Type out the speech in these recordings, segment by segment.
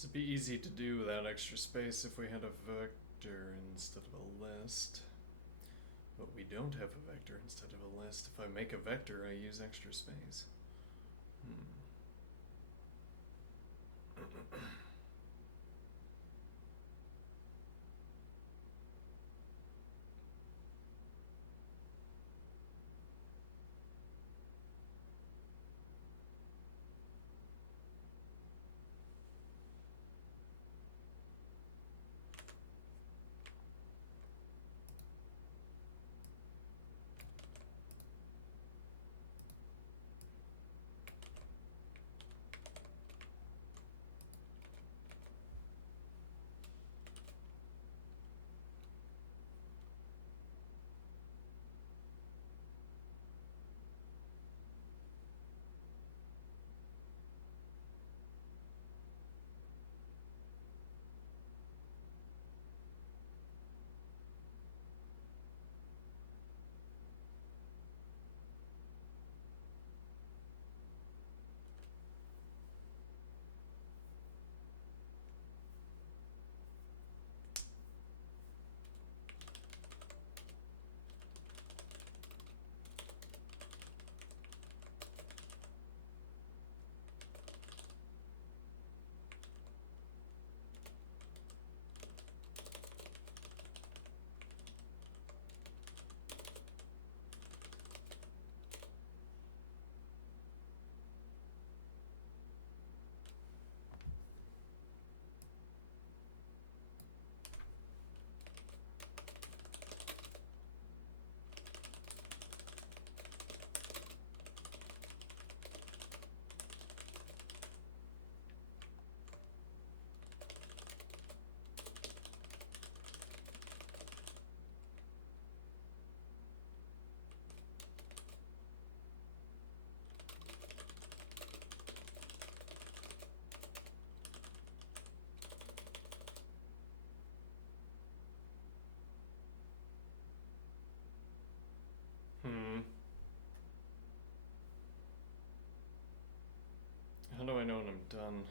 This would be easy to do without extra space if we had a vector instead of a list. But we don't have a vector instead of a list. If I make a vector, I use extra space. How do I know when I'm done?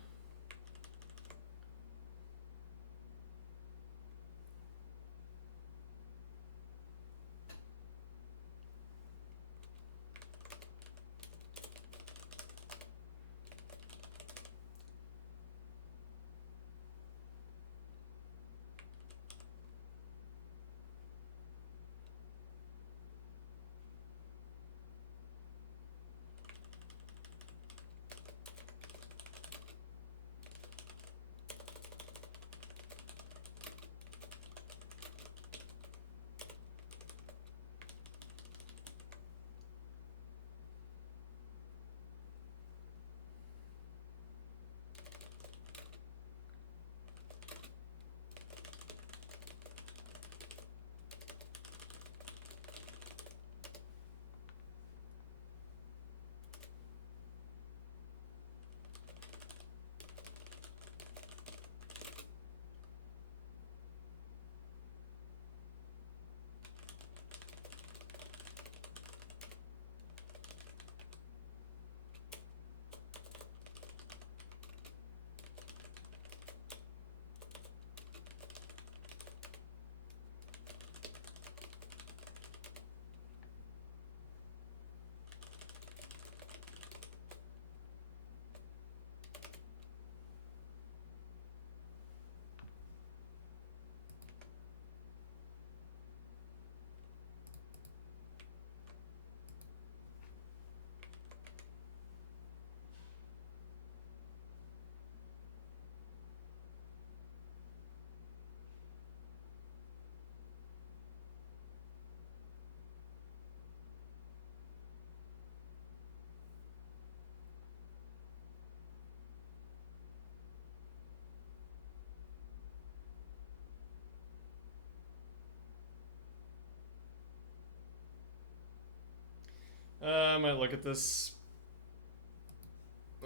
I might look at this.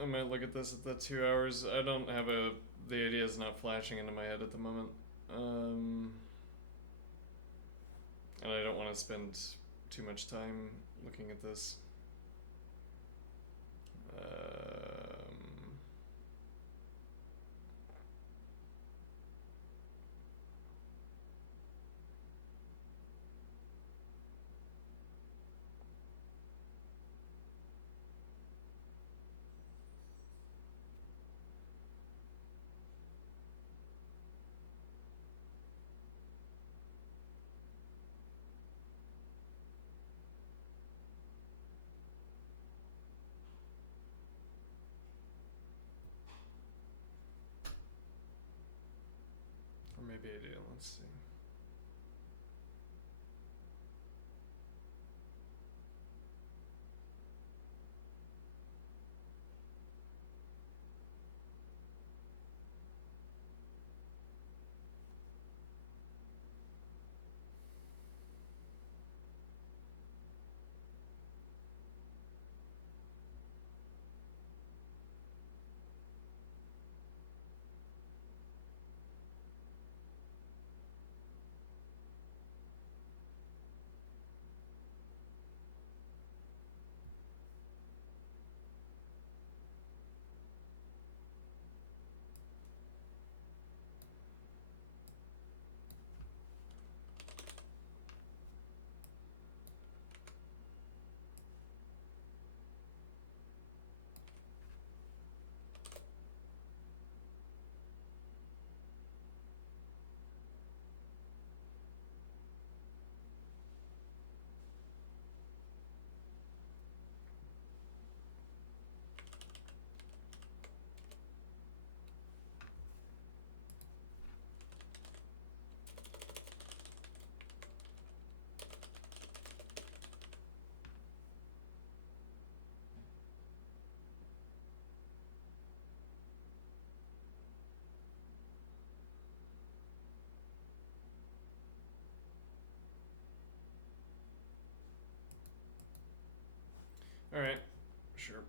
I might look at this at the 2 hours. I don't have a. The idea is not flashing into my head at the moment. And I don't want to spend too much time looking at this. be ideal. Let's see. All right, sure.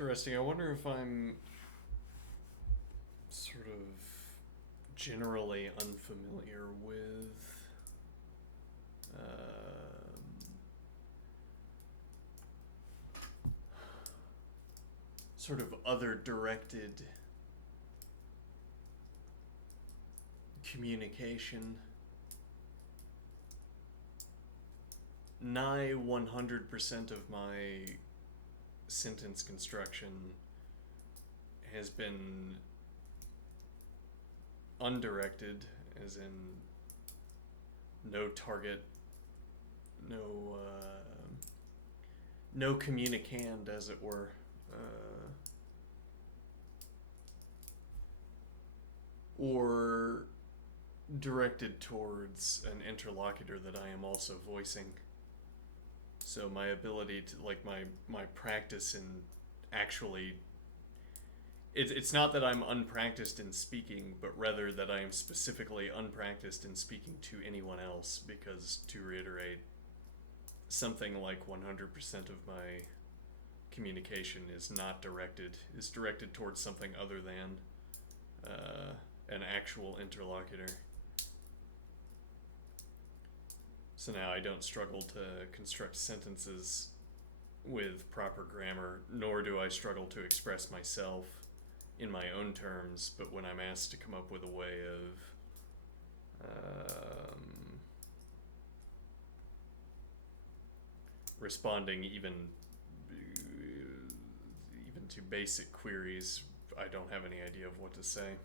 interesting. I wonder if I'm sort of generally unfamiliar with sort of other directed communication. Nigh 100% of my sentence construction has been undirected, as in no target, no communicand, as it were. Or directed towards an interlocutor that I am also voicing. So my ability to, like, my practice in actually, it's not that I'm unpracticed in speaking, but rather that I am specifically unpracticed in speaking to anyone else, because, to reiterate, something like 100% of my communication is directed towards something other than an actual interlocutor. So now I don't struggle to construct sentences with proper grammar, nor do I struggle to express myself in my own terms, but when I'm asked to come up with a way of responding even to basic queries, I don't have any idea of what to say.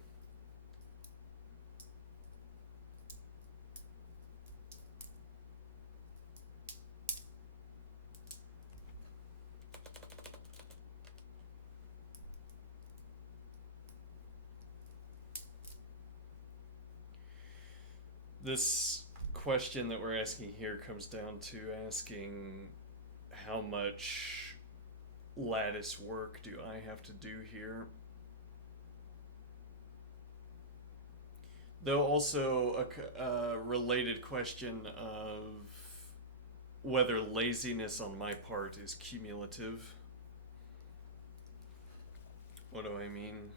This question that we're asking here comes down to asking how much lattice work do I have to do here. Though also a related question of whether laziness on my part is cumulative. What do I mean?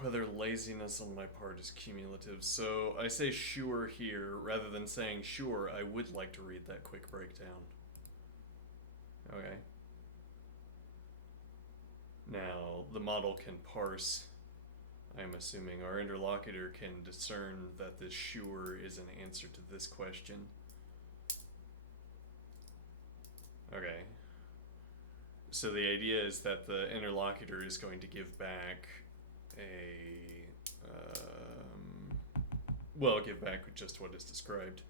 Whether laziness on my part is cumulative. So I say sure here rather than saying sure, I would like to read that quick breakdown. Okay. Now, the model can parse, I'm assuming our interlocutor can discern that this sure is an answer to this question. Okay. So the idea is that the interlocutor is going to give back give back just what is described,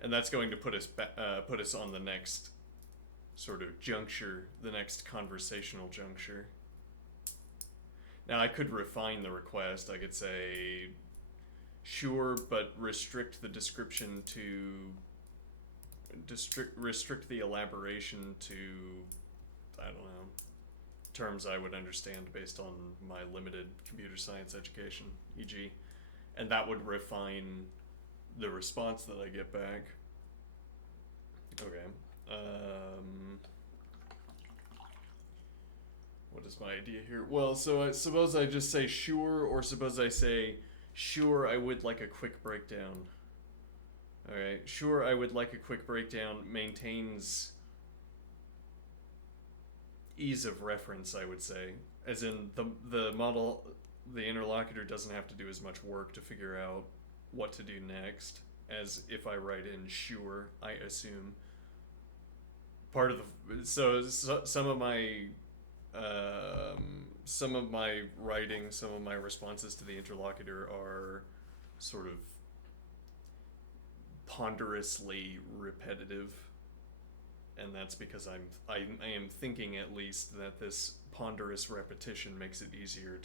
and that's going to put us on the next sort of juncture, the next conversational juncture. Now I could refine the request. I could say sure, but restrict the description to restrict the elaboration to, I don't know, terms I would understand based on my limited computer science education, e.g. And that would refine the response that I get back. Okay. What is my idea here? Well, so I suppose I just say sure, or suppose I say sure, I would like a quick breakdown. Alright, sure, I would like a quick breakdown maintains ease of reference, I would say. As in, the model, the interlocutor doesn't have to do as much work to figure out what to do next as if I write in sure, I assume. Part of the, so some of my writing, some of my responses to the interlocutor are sort of ponderously repetitive, and that's because I am thinking at least that this ponderous repetition makes it easier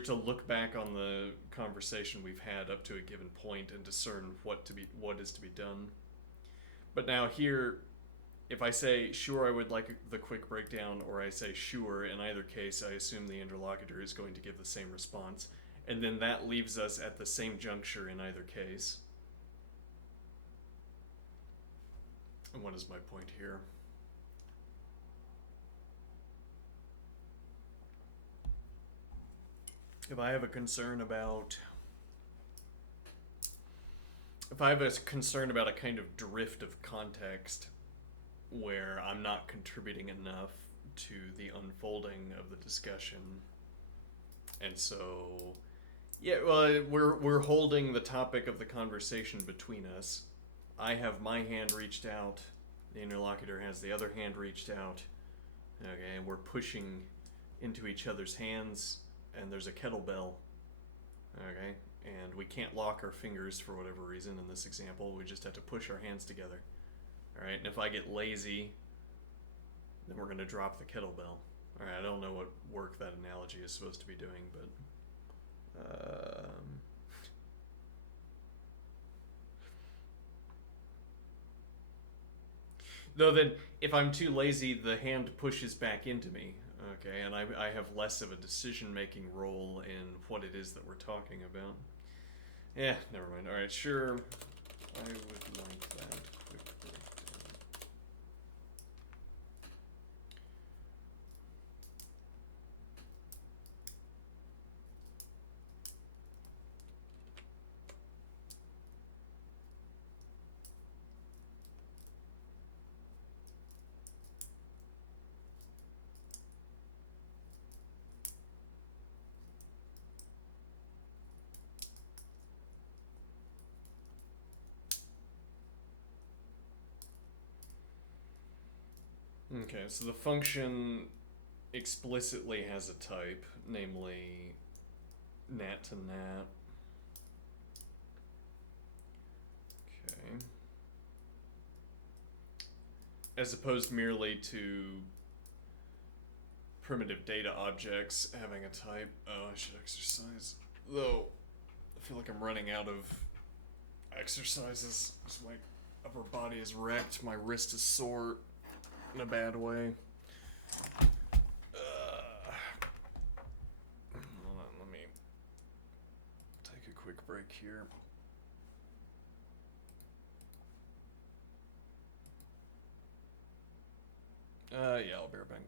to look back on the conversation we've had up to a given point and discern what is to be done. But now here, if I say sure, I would like the quick breakdown, or I say sure, in either case I assume the interlocutor is going to give the same response, And then that leaves us at the same juncture in either case. And what is my point here? If I have a concern about a kind of drift of context where I'm not contributing enough to the unfolding of the discussion, and so yeah, well, we're holding the topic of the conversation between us. I have my hand reached out, the interlocutor has the other hand reached out. Okay, and we're pushing into each other's hands, and there's a kettlebell. Okay, and we can't lock our fingers for whatever reason in this example. We just have to push our hands together. All right, and if I get lazy, then we're going to drop the kettlebell. All right, I don't know what work that analogy is supposed to be doing, but though then if I'm too lazy, the hand pushes back into me. Okay, and I have less of a decision-making role in what it is that we're talking about. Yeah, never mind. All right, sure. I would like that quick breakdown. Okay, so the function explicitly has a type, namely nat to nat. Okay. As opposed merely to primitive data objects having a type. Oh, I should exercise. Though, I feel like I'm running out of exercises. My upper body is wrecked. My wrist is sore in a bad way. Hold on, let me take a quick break here. Yeah, I'll be right back.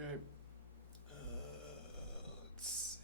Okay. Let's see.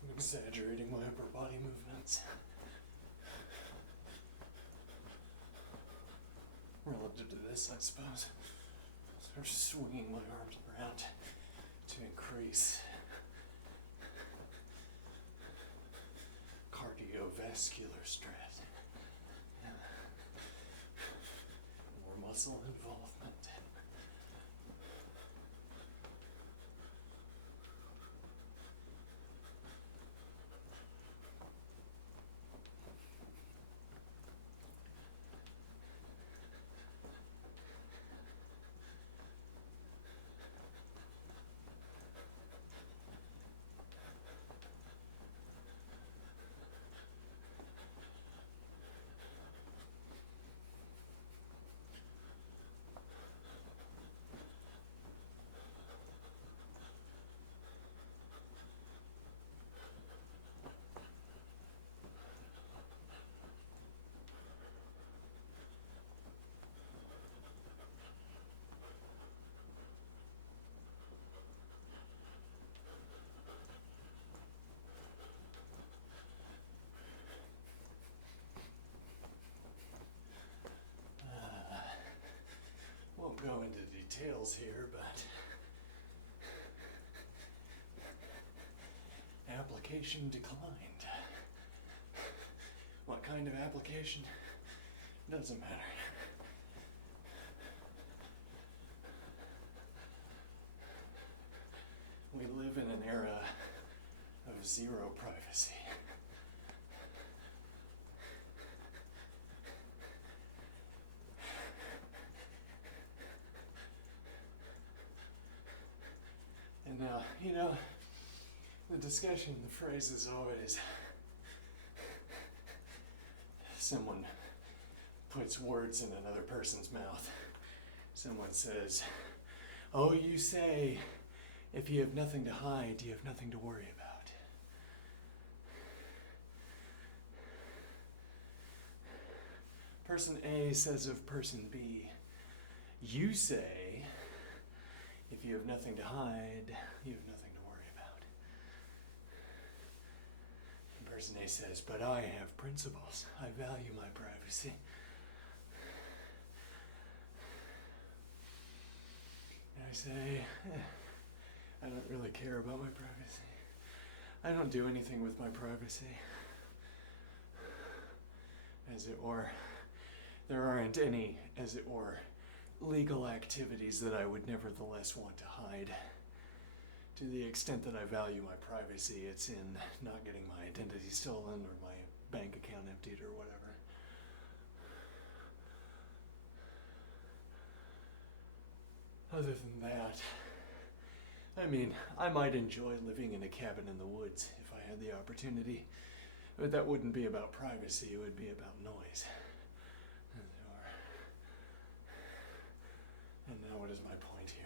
I'm exaggerating my upper body movements relative to this, I suppose. Sort of swinging my arms around to increase cardiovascular stress, more muscle involvement. Won't go into details here, but application declined. What kind of application? Doesn't matter. We live in an era of zero privacy. And now, the discussion, the phrase is always someone puts words in another person's mouth. Someone says, "Oh, you say, if you have nothing to hide, you have nothing to worry about." Person A says of person B, "You say, if you have nothing to hide, you have nothing to worry about." And person A says, "But I have principles. I value my privacy." And I say, I don't really care about my privacy. I don't do anything with my privacy. As it were, there aren't any, as it were, legal activities that I would nevertheless want to hide. To the extent that I value my privacy, it's in not getting my identity stolen or my bank account emptied or whatever. Other than that, I mean, I might enjoy living in a cabin in the woods if I had the opportunity, but that wouldn't be about privacy, it would be about noise. And now what is my point here?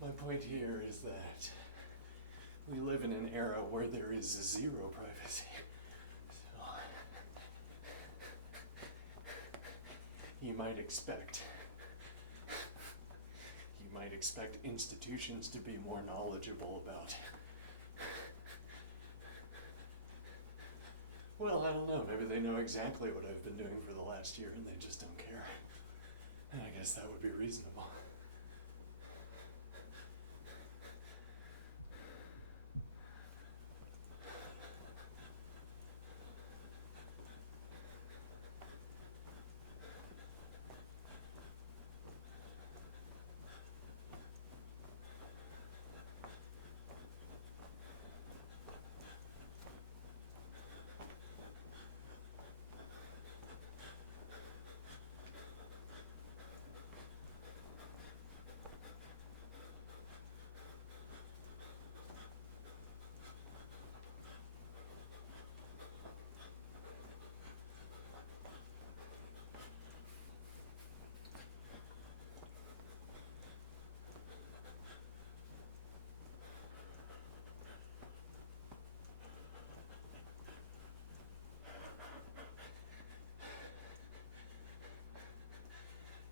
My point here is that we live in an era where there is zero privacy. So, you might expect institutions to be more knowledgeable about, well, I don't know, maybe they know exactly what I've been doing for the last year and they just don't care. And I guess that would be reasonable.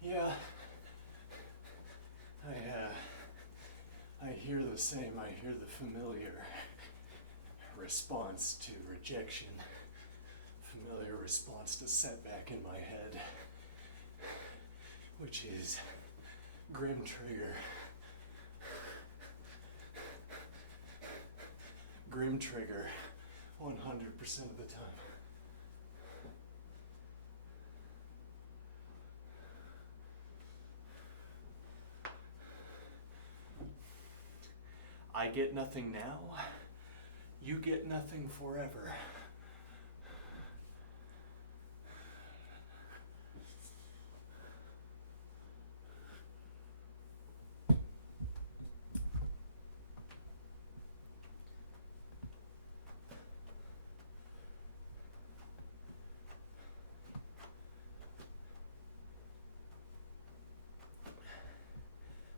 Yeah, I hear the same. I hear the familiar response to rejection, familiar response to setback in my head, which is grim trigger. Grim trigger 100% of the time. I get nothing now, you get nothing forever.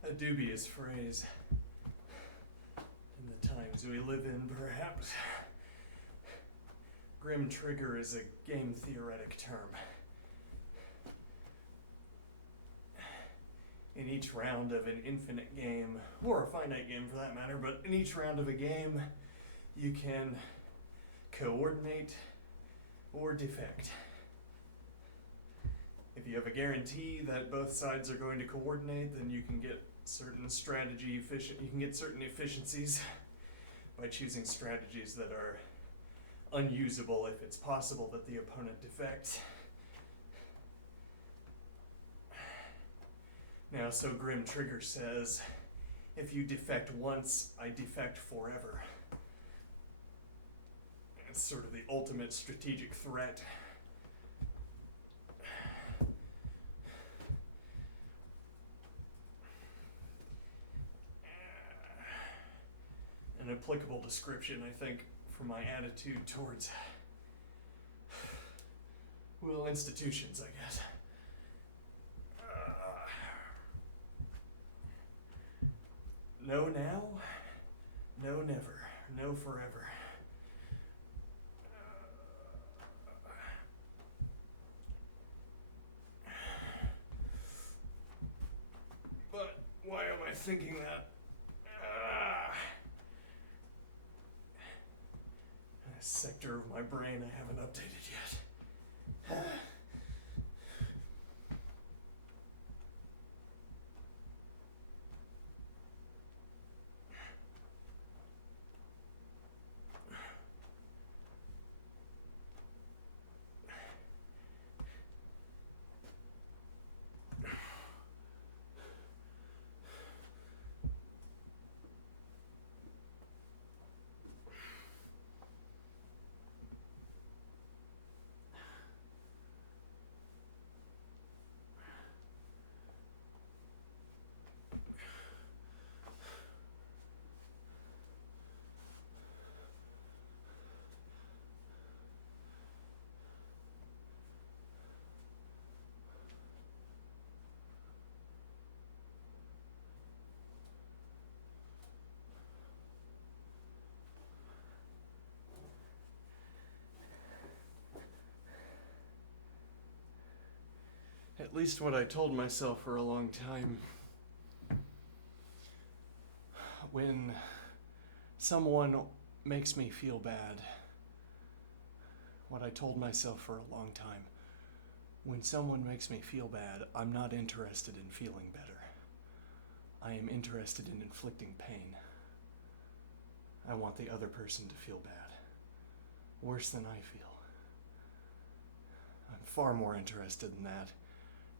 A dubious phrase. In the times we live in, perhaps. Grim trigger is a game theoretic term. In each round of an infinite game, or a finite game for that matter, but in each round of a game, you can coordinate or defect. If you have a guarantee that both sides are going to coordinate, then you can get certain certain efficiencies by choosing strategies that are unusable if it's possible that the opponent defects. Now, so Grim Trigger says, if you defect once, I defect forever. It's sort of the ultimate strategic threat. An applicable description, I think, for my attitude towards, well, institutions, I guess. No now, no never, no forever. But why am I thinking that? A sector of my brain I haven't updated yet. At least what I told myself for a long time. When someone makes me feel bad, what I told myself for a long time, when someone makes me feel bad, I'm not interested in feeling better. I am interested in inflicting pain. I want the other person to feel bad, worse than I feel. I'm far more interested in that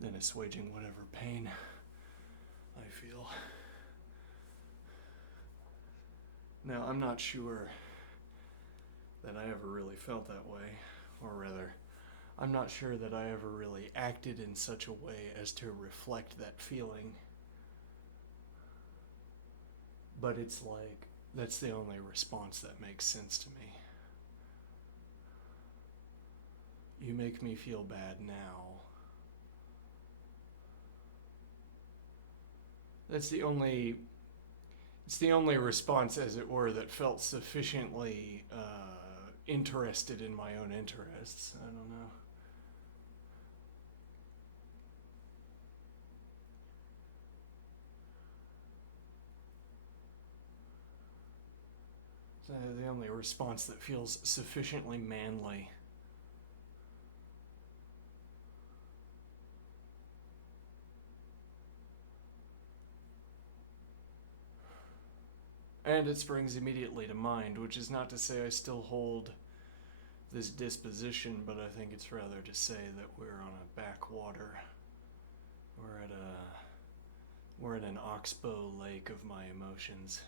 than assuaging whatever pain I feel. Now, I'm not sure that I ever really felt that way, or rather, I'm not sure that I ever really acted in such a way as to reflect that feeling. But it's like, that's the only response that makes sense to me. You make me feel bad now. It's the only response, as it were, that felt sufficiently interested in my own interests. I don't know. It's the only response that feels sufficiently manly. And it springs immediately to mind, which is not to say I still hold this disposition, but I think it's rather to say that we're on a backwater. We're at an oxbow lake of my emotions.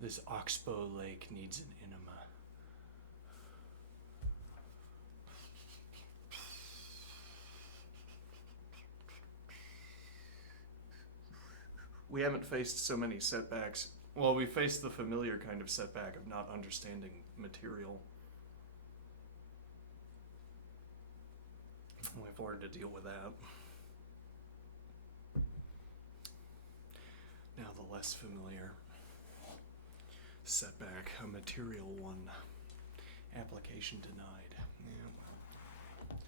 This oxbow lake needs an enema. We haven't faced so many setbacks. Well, we faced the familiar kind of setback of not understanding material. We've learned to deal with that. Now the less familiar setback, a material one. Application denied. Yeah, well.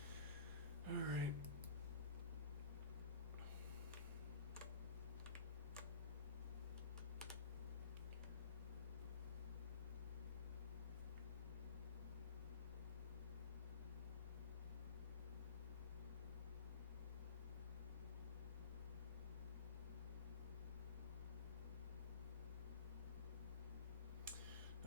All right.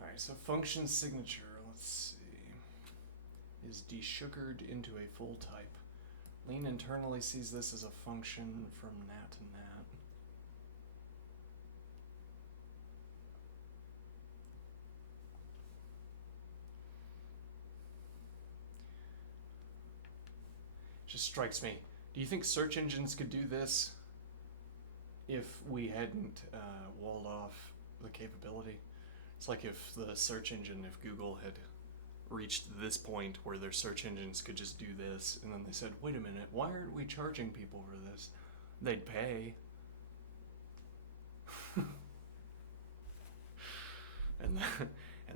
Alright, so function signature, let's see, is desugared into a full type. Lean internally sees this as a function from nat to nat. Just strikes me. Do you think search engines could do this if we hadn't walled off the capability? It's like if the search engine, if Google had reached this point where their search engines could just do this, and then they said, wait a minute, why aren't we charging people for this? They'd pay. And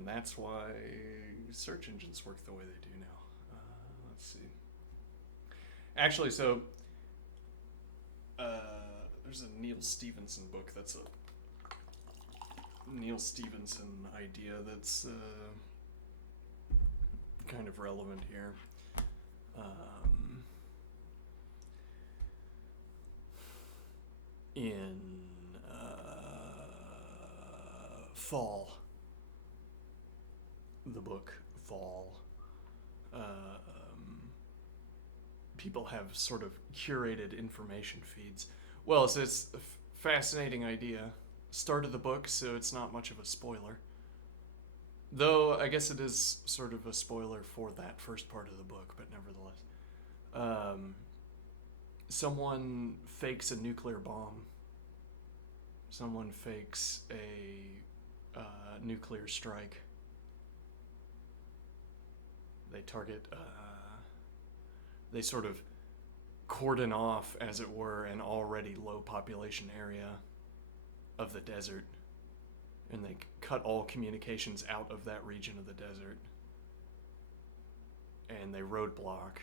that's why search engines work the way they do now. Let's see. Actually, so there's a Neil Stephenson book that's a Neil Stephenson idea that's kind of relevant here. In Fall, the book Fall, people have sort of curated information feeds. Well, so it's a fascinating idea. Start of the book, so it's not much of a spoiler. Though, I guess it is sort of a spoiler for that first part of the book, but nevertheless. Someone fakes a nuclear bomb. Someone fakes a nuclear strike. They target, they sort of cordon off, as it were, an already low population area of the desert and they cut all communications out of that region of the desert, and they roadblock,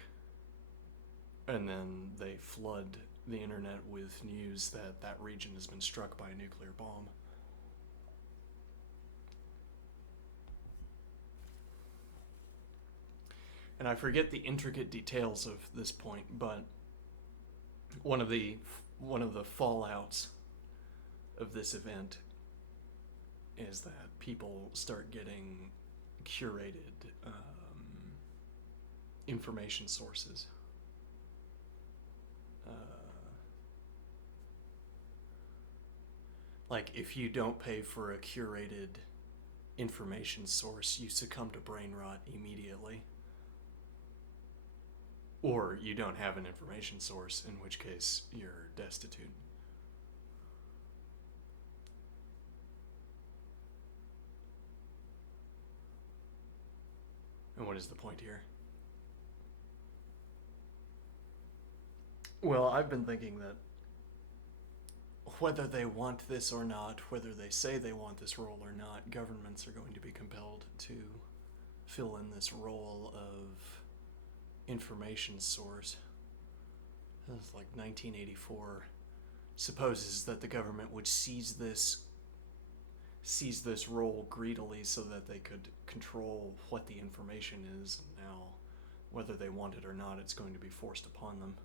and then they flood the internet with news that that region has been struck by a nuclear bomb. And I forget the intricate details of this point, but one of the fallouts of this event is that people start getting curated information sources. Like, if you don't pay for a curated information source, you succumb to brain rot immediately. Or you don't have an information source, in which case you're destitute. And what is the point here? Well, I've been thinking that whether they want this or not, whether they say they want this role or not, governments are going to be compelled to fill in this role of information source. It's like 1984 supposes that the government would seize this role greedily so that they could control what the information is. Now, whether they want it or not, it's going to be forced upon them,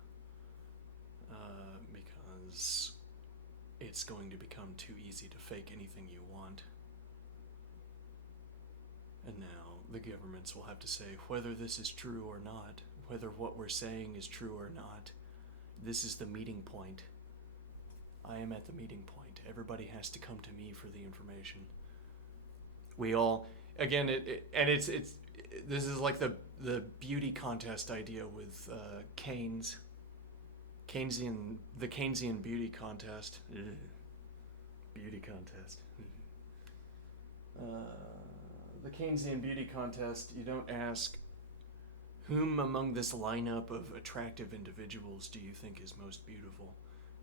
because it's going to become too easy to fake anything you want. And now the governments will have to say whether this is true or not, whether what we're saying is true or not. This is the meeting point. I am at the meeting point. Everybody has to come to me for the information. We all, again, this is like the beauty contest idea with the Keynesian beauty contest. Beauty contest. The Keynesian beauty contest, you don't ask, whom among this lineup of attractive individuals do you think is most beautiful?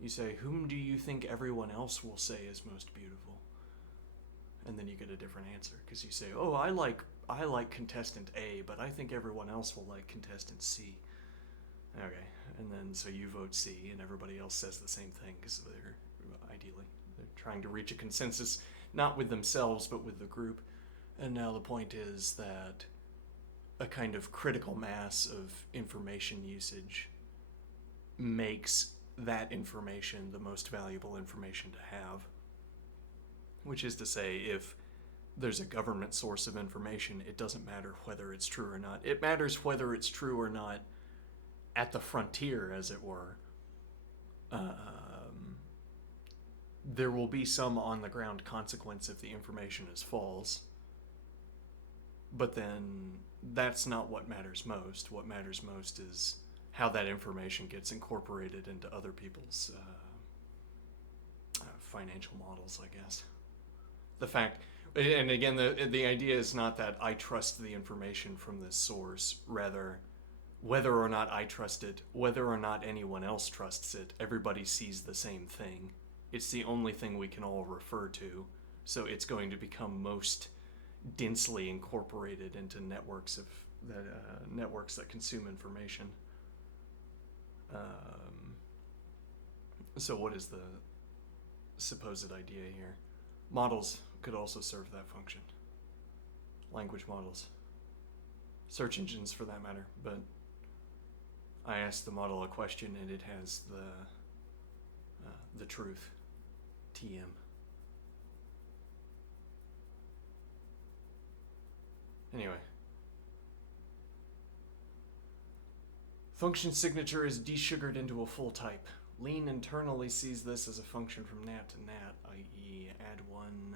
You say, whom do you think everyone else will say is most beautiful? And then you get a different answer, because you say, oh, I like contestant A, but I think everyone else will like contestant C. Okay, and then so you vote C, and everybody else says the same thing, because they're trying to reach a consensus, not with themselves, but with the group. And now the point is that a kind of critical mass of information usage makes that information the most valuable information to have. Which is to say, if there's a government source of information, it doesn't matter whether it's true or not. It matters whether it's true or not at the frontier, as it were. There will be some on-the-ground consequence if the information is false. But then that's not what matters most. What matters most is how that information gets incorporated into other people's financial models, I guess. The fact, and again, the idea is not that I trust the information from this source, rather, whether or not I trust it, whether or not anyone else trusts it, everybody sees the same thing. It's the only thing we can all refer to, so it's going to become most densely incorporated into networks that consume information. So what is the supposed idea here? Models could also serve that function. Language models. Search engines, for that matter. But I asked the model a question and it has the truth. TM. Anyway. Function signature is desugared into a full type. Lean internally sees this as a function from nat to nat, i.e. add1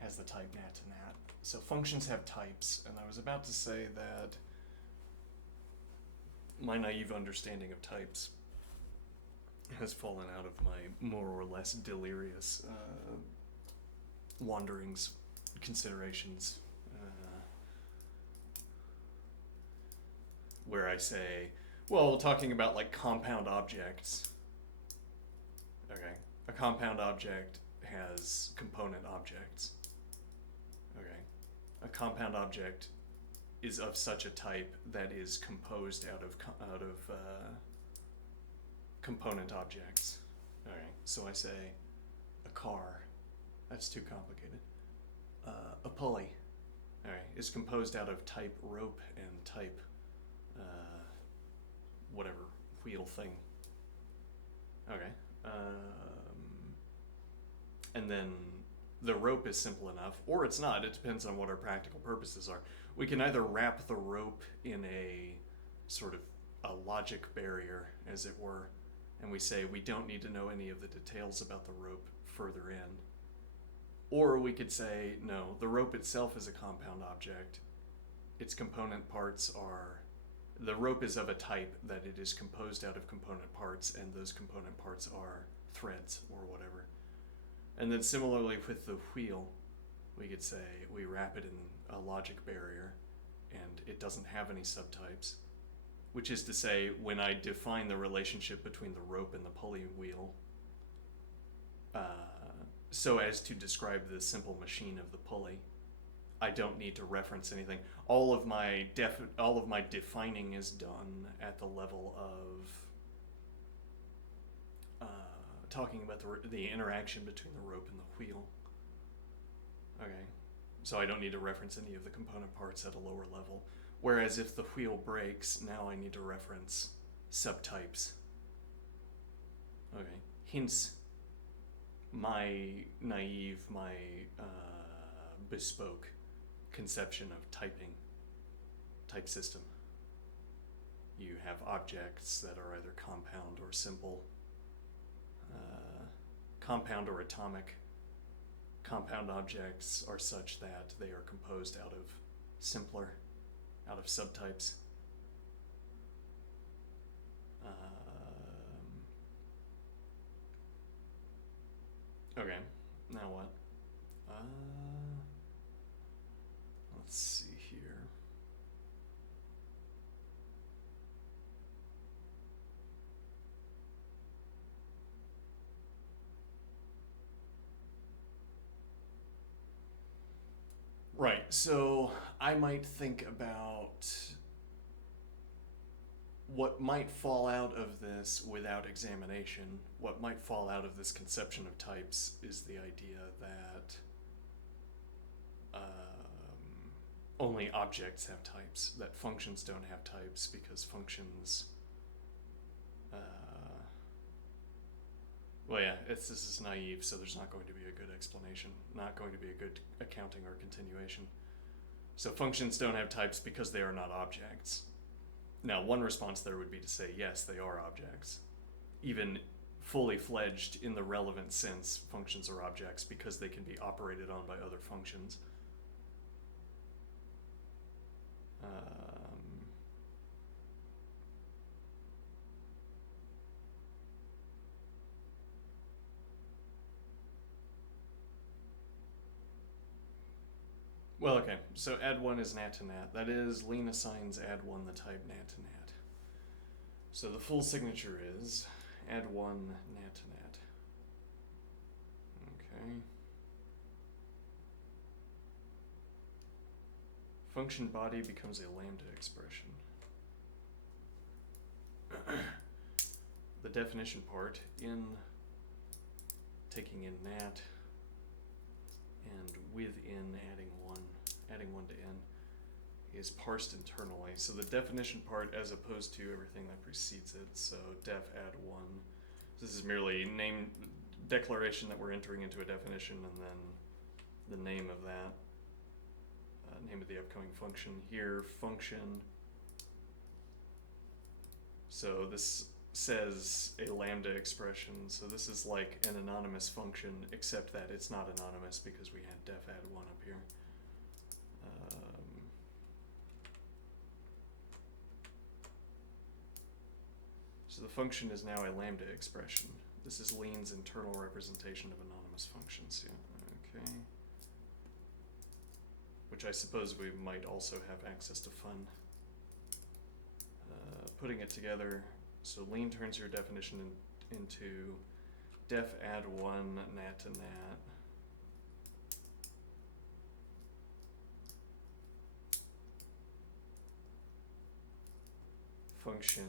has the type nat to nat. So functions have types, and I was about to say that my naive understanding of types has fallen out of my more or less delirious wanderings, considerations, where I say, well, talking about like compound objects. Okay, a compound object has component objects. Okay, a compound object is of such a type that is composed out of component objects. All right, so I say a car. That's too complicated. A pulley, all right, is composed out of type rope and type whatever wheel thing. Okay, and then the rope is simple enough, or it's not. It depends on what our practical purposes are. We can either wrap the rope in a sort of a logic barrier, as it were, and we say we don't need to know any of the details about the rope further in. Or we could say, no, the rope itself is a compound object. Its component parts are, the rope is of a type that it is composed out of component parts, and those component parts are threads or whatever. And then similarly with the wheel, we could say we wrap it in a logic barrier and it doesn't have any subtypes, which is to say when I define the relationship between the rope and the pulley wheel so as to describe the simple machine of the pulley, I don't need to reference anything. All of my defining is done at the level of talking about the interaction between the rope and the wheel. Okay, so I don't need to reference any of the component parts at a lower level. Whereas if the wheel breaks, now I need to reference subtypes. Okay, hence my naive, my bespoke conception of type system. You have objects that are either compound or simple, compound or atomic. Compound objects are such that they are composed out of subtypes. Okay, now what? Let's see here. Right, so I might think about what might fall out of this without examination. What might fall out of this conception of types is the idea that only objects have types, that functions don't have types because functions well, yeah, this is naive, so there's not going to be a good explanation, not going to be a good accounting or continuation. So functions don't have types because they are not objects. Now, one response there would be to say, yes, they are objects. Even fully fledged in the relevant sense, functions are objects because they can be operated on by other functions. Well, okay, so add1 is nat to nat. That is, lean assigns add1 the type nat to nat. So the full signature is add1 nat to nat. Okay. Function body becomes a lambda expression. The definition part in taking in nat and within adding one to n is parsed internally. So the definition part as opposed to everything that precedes it. So def add one. This is merely name declaration that we're entering into a definition and then the name of that. Name of the upcoming function here, function. So this says a lambda expression. So this is like an anonymous function, except that it's not anonymous because we had def add one up here. So the function is now a lambda expression. This is lean's internal representation of anonymous functions. Yeah, okay. Which I suppose we might also have access to fun. Putting it together, so lean turns your definition into def add one nat to nat. Function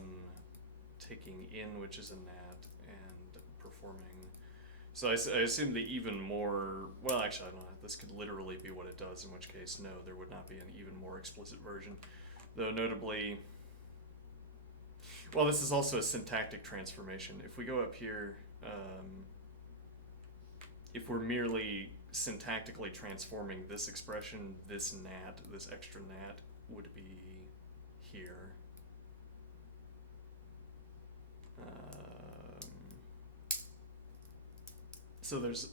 taking in, which is a nat, and performing. So I assume the even more, well, actually, I don't know. This could literally be what it does, in which case, no, there would not be an even more explicit version. Though, notably, well, this is also a syntactic transformation. If we go up here, if we're merely syntactically transforming this expression, this nat, this extra nat, would be here. So there's,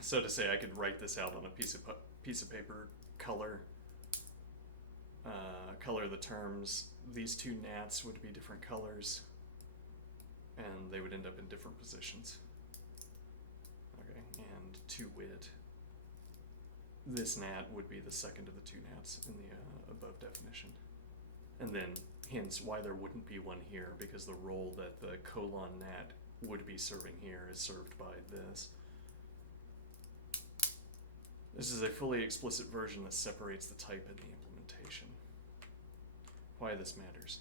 so to say, I could write this out on a piece of paper, color the terms. These two nats would be different colors, and they would end up in different positions. Okay, and to wit, this nat would be the second of the two nats in the above definition. And then, hence, why there wouldn't be one here, because the role that the colon nat would be serving here is served by this. This is a fully explicit version that separates the type and the implementation. Why this matters.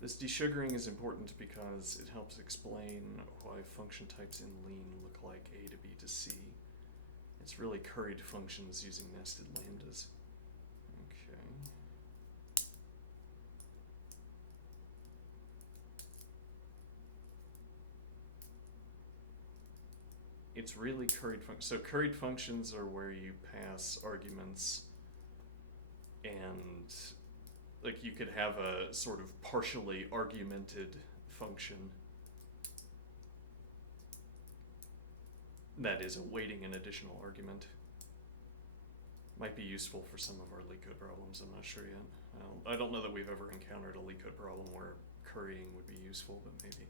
This desugaring is important because it helps explain why function types in lean look like A to B to C. It's really curried functions using nested lambdas. Okay. It's really curried functions. So curried functions are where you pass arguments, and like you could have a sort of partially argumented function that is awaiting an additional argument. Might be useful for some of our leetcode problems, I'm not sure yet. I don't know that we've ever encountered a leetcode problem where currying would be useful, but maybe.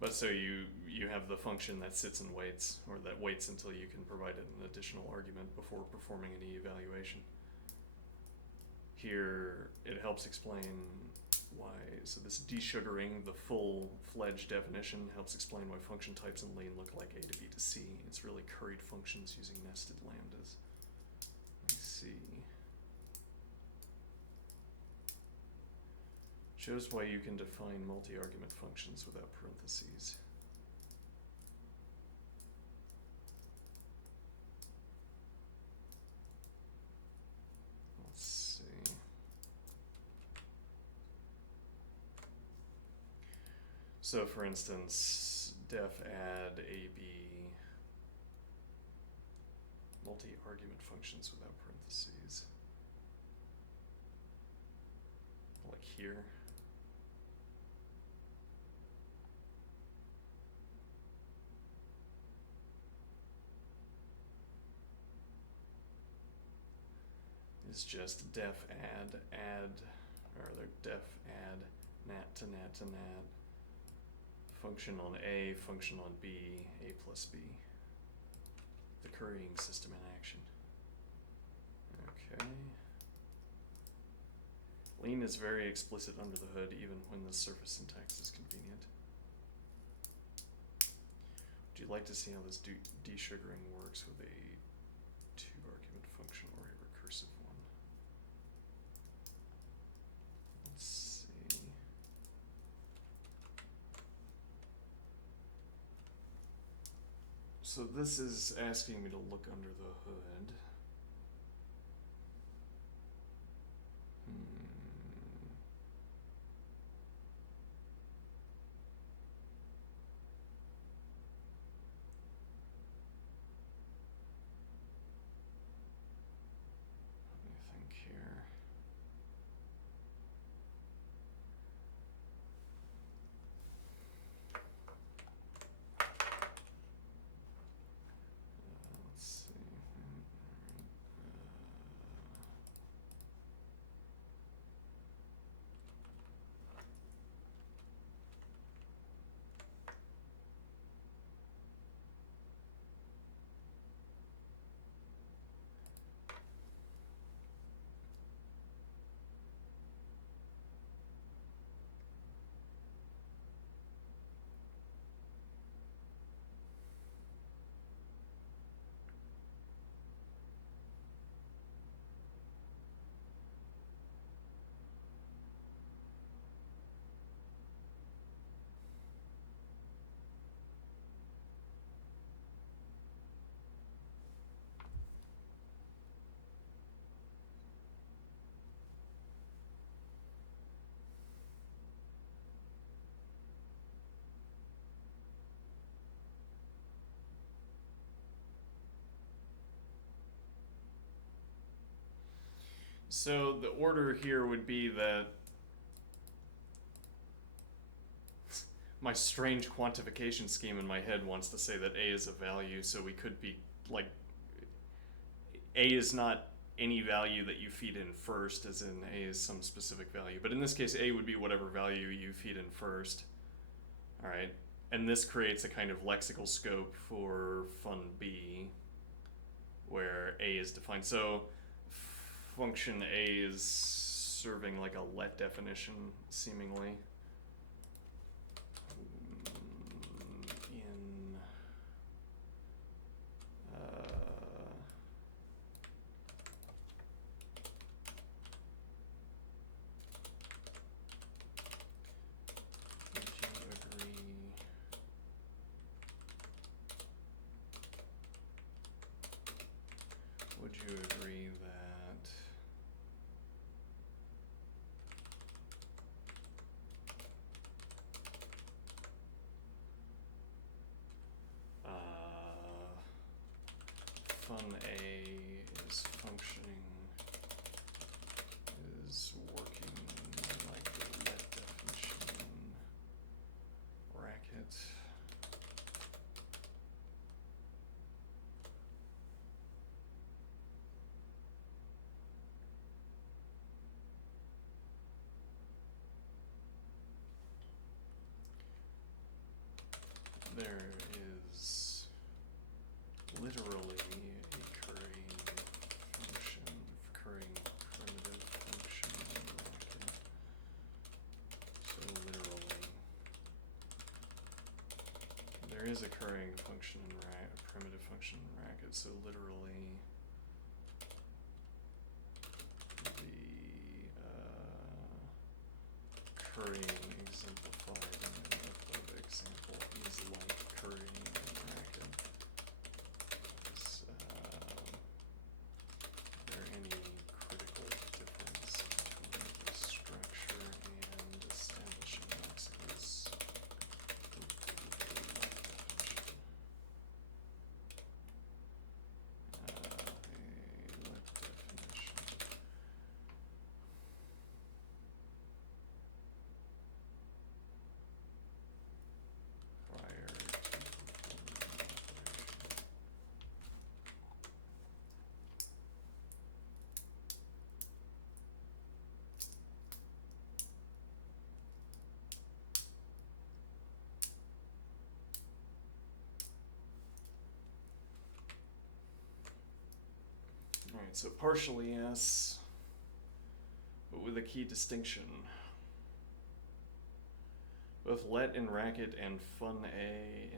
But so you have the function that sits and waits, or that waits until you can provide it an additional argument before performing any evaluation. Here, it helps explain why, so this desugaring, the full-fledged definition, helps explain why function types in lean look like A to B to C. It's really curried functions using nested lambdas. Let's see. Shows why you can define multi-argument functions without parentheses. Let's see. So for instance, def add AB multi-argument functions without parentheses. Like here. Is just def add, or def add nat to nat to nat, function on A, function on B, A plus B. The currying system in action. Okay. Lean is very explicit under the hood, even when the surface syntax is convenient. Would you like to see how this desugaring works with a two-argument function or a recursive one? Let's see. So this is asking me to look under the hood. So the order here would be that my strange quantification scheme in my head wants to say that A is a value, so we could be like, A is not any value that you feed in first, as in A is some specific value. But in this case, A would be whatever value you feed in first. All right. And this creates a kind of lexical scope for fun B, where A is defined. So function A is serving like a let definition, seemingly. Would you agree that fun A is functioning, is working like the let definition in Racket? There is literally a currying function, currying primitive function in Racket. So literally, there is a currying function in Racket, a primitive function in Racket. So literally, the currying exemplified in the leetcode example is like currying in Racket. Is there any critical difference between the structure and establishing lexicals? Alright, so partially yes, but with a key distinction. Both let in Racket and fun A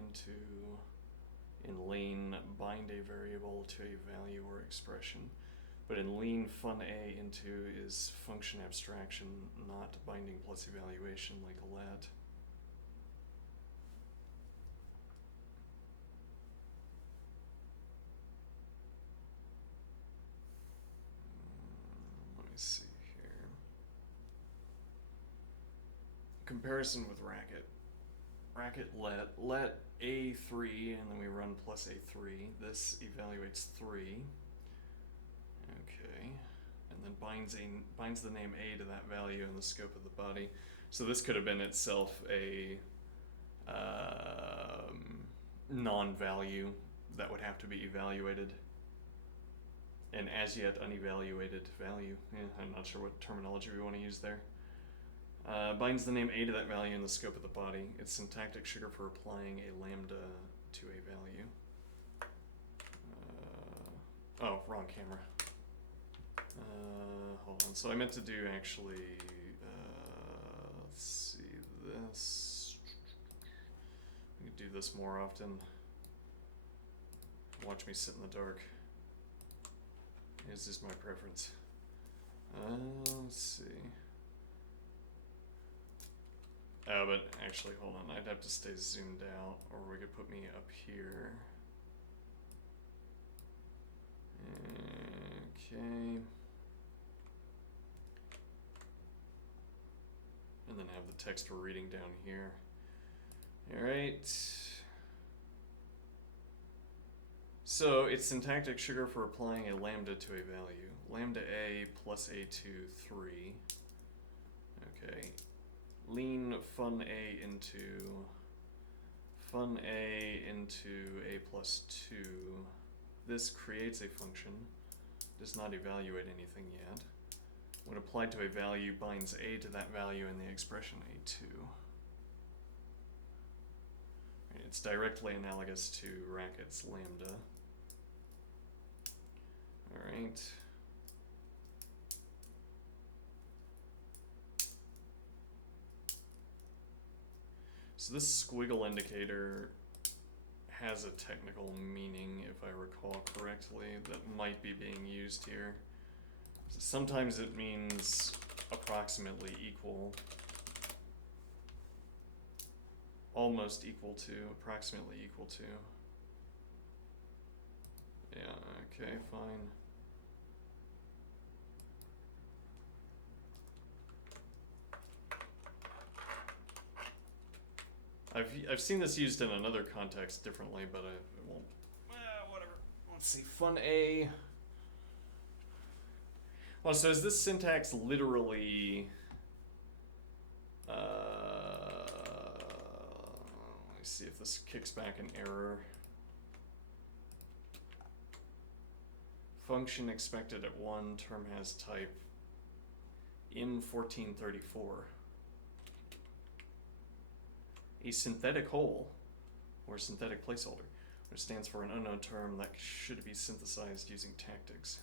in lean bind a variable to a value or expression, but in lean fun A into is function abstraction, not binding plus evaluation like let. Let me see here. Comparison with Racket. Racket let A3, and then we run plus A3. This evaluates 3. Okay. And then binds the name A to that value in the scope of the body. So this could have been itself a non-value that would have to be evaluated. An as yet unevaluated value. Yeah, I'm not sure what terminology we want to use there. Binds the name A to that value in the scope of the body. It's syntactic sugar for applying a lambda to a value. Oh, wrong camera. Hold on. So I meant to do actually, let's see this. We could do this more often. Watch me sit in the dark. Is this my preference? Let's see. But actually, hold on. I'd have to stay zoomed out, or we could put me up here. Okay. And then have the text we're reading down here. Alright. So it's syntactic sugar for applying a lambda to a value. lambda a plus a2 3. Okay, lean fun a into a plus 2. This creates a function, does not evaluate anything yet. When applied to a value, binds a to that value in the expression a2. It's directly analogous to Racket's lambda. Alright. So this squiggle indicator has a technical meaning, if I recall correctly, that might be being used here. So sometimes it means approximately equal, almost equal to, approximately equal to. Yeah, okay, fine. I've seen this used in another context differently, but I won't. Whatever. Let's see. Fun A. Well, so is this syntax literally? Let me see if this kicks back an error. Function expected at 1. Term has type im1434. A synthetic whole, or synthetic placeholder, which stands for an unknown term that should be synthesized using tactics.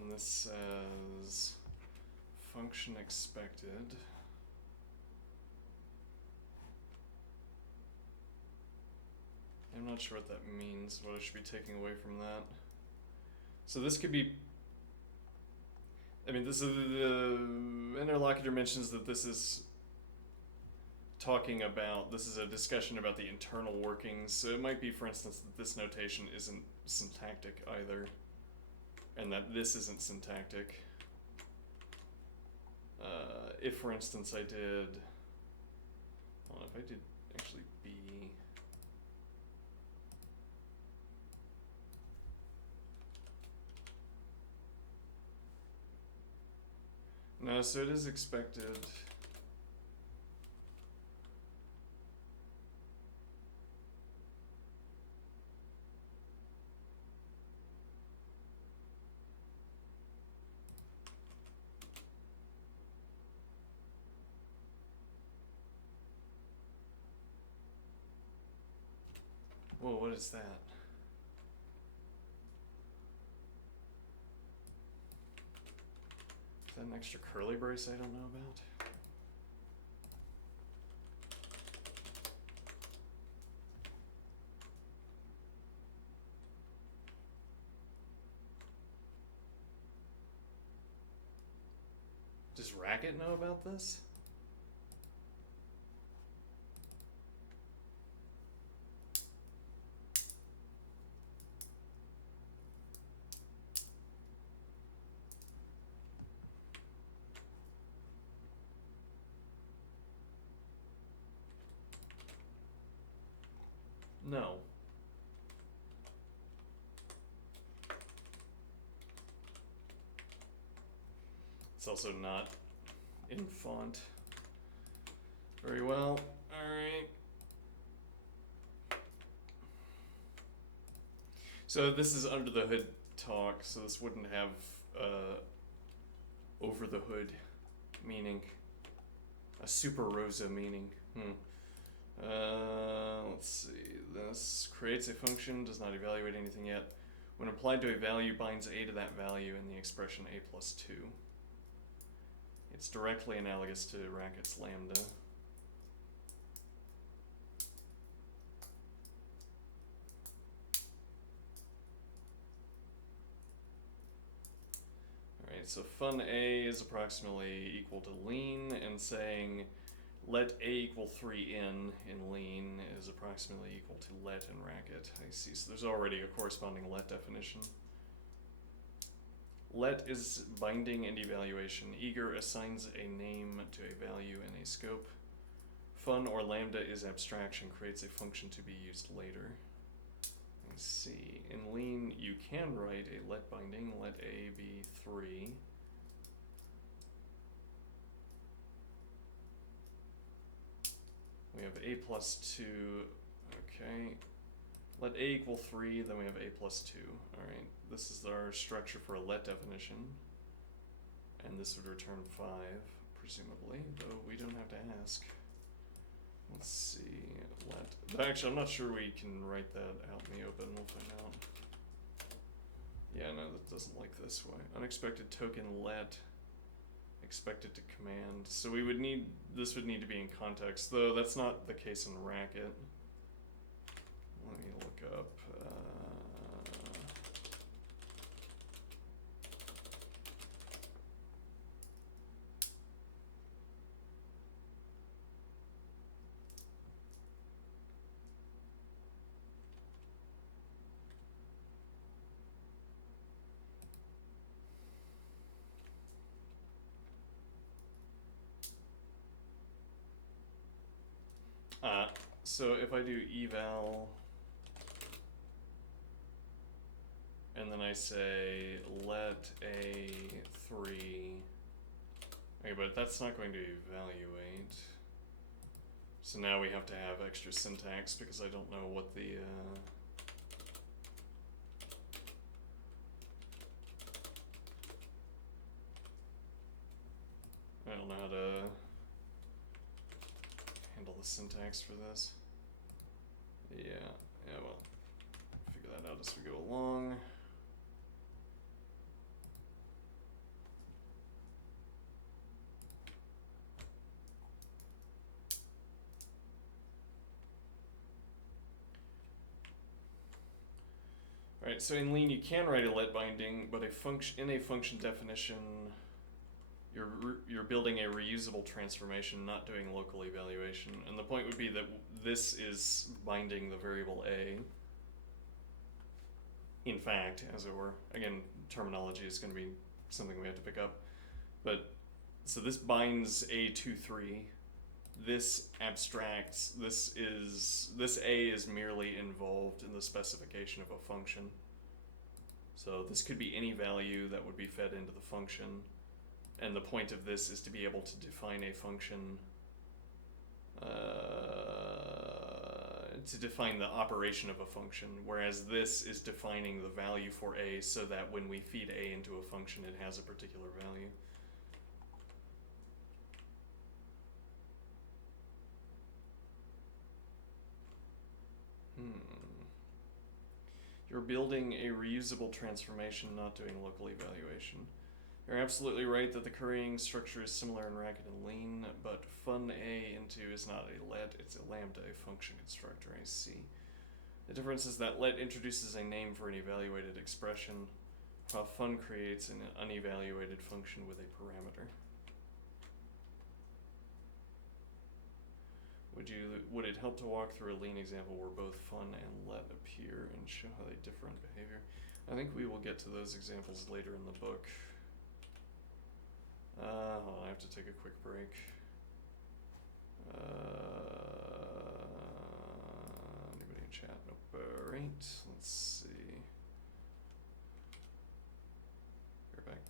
And this says function expected. I'm not sure what that means, what I should be taking away from that. So this could be, I mean, this is the interlocutor mentions that this is talking about, this is a discussion about the internal workings. So it might be, for instance, that this notation isn't syntactic either, and that this isn't syntactic. If, for instance, I did, well, if I did actually B, no, so it is expected. Whoa, what is that? Is that an extra curly brace I don't know about? Does Racket know about this? No. It's also not in font very well. Alright. So this is under the hood talk, so this wouldn't have over the hood meaning, a super rosa meaning. Let's see. This creates a function, does not evaluate anything yet. When applied to a value, binds a to that value in the expression a plus 2. It's directly analogous to Racket's lambda. Alright, so fun A is approximately equal to lean, and saying let A equal 3 in lean is approximately equal to let in Racket. I see, so there's already a corresponding let definition. Let is binding and evaluation. Eager assigns a name to a value in a scope. Fun or lambda is abstraction, creates a function to be used later. I see. In lean, you can write a let binding, let A be 3. We have a plus 2, okay. Let a equal 3, then we have a plus 2. Alright, this is our structure for a let definition. And this would return 5, presumably, though we don't have to ask. Let's see, let. Actually, I'm not sure we can write that out in the open, we'll find out. Yeah, no, that doesn't like this way. Unexpected token let. Expected to command. So we would need, this would need to be in context, though that's not the case in Racket. Let me look up. So if I do eval, and then I say let a 3, okay, but that's not going to evaluate. So now we have to have extra syntax because I don't know what the, I don't know how to handle the syntax for this. Yeah, well, figure that out as we go along. Alright, so in lean you can write a let binding, but in a function definition, you're building a reusable transformation, not doing local evaluation. And the point would be that this is binding the variable a. In fact, as it were. Again, terminology is going to be something we have to pick up. But, so this binds a to 3. This abstracts, this a is merely involved in the specification of a function. So this could be any value that would be fed into the function. And the point of this is to be able to define a function, to define the operation of a function, whereas this is defining the value for a so that when we feed a into a function, it has a particular value. You're building a reusable transformation, not doing local evaluation. You're absolutely right that the currying structure is similar in Racket and lean, but fun a into is not a let, it's a lambda, a function constructor, I see. The difference is that let introduces a name for an evaluated expression, while fun creates an unevaluated function with a parameter. Would it help to walk through a lean example where both fun and let appear and show how they differ in behavior? I think we will get to those examples later in the book. Hold on, I have to take a quick break. Anybody in chat? Nope. Alright, let's see. We're back.